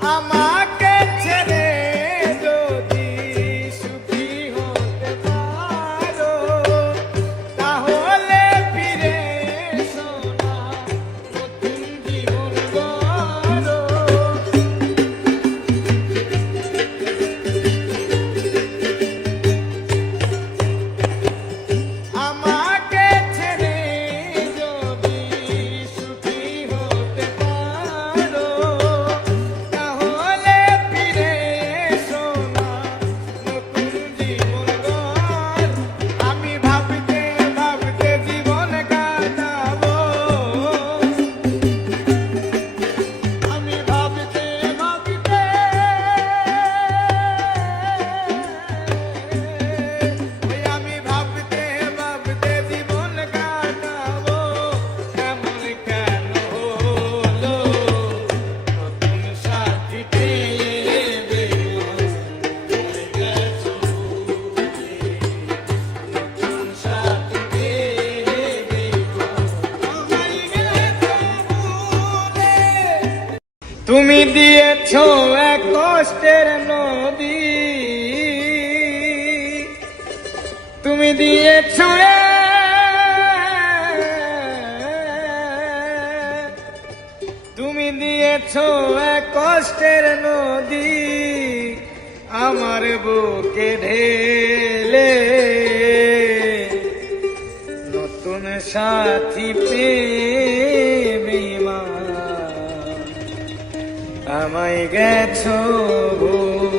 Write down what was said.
আমাকে ছেড়ে যদি সুখী হতে পারো, তাহলে ফিরে এসো না, নতুন জীবন গড়ো। আমাকে ছেড়ে যদি সুখী হতে পারো, তাহলে ফিরে এসো না, নতুন জীবন গড়। আমি ভাবতে ভাবতে জীবন কাটাবো, আমি ভাবতে ভাবতে, আমি ভাবতে ভাবতে জীবন কাটাবো। এমন কেন হলো, নতুন সাথী পেয়ে বেমালুম হয়ে গেছো ভুলে, নতুন সাথী পেয়ে বেমালুম হয়ে গেছো ভুলে। তুমি দিয়েছো এক কষ্টের নদী, তুমি দিয়েছো তুমি দিয়েছো এক কষ্টের নদী, আমার বুকে ঢেলে। নতুন সাথী পেয়ে বেঈমান আমায় গেছো ভুলে।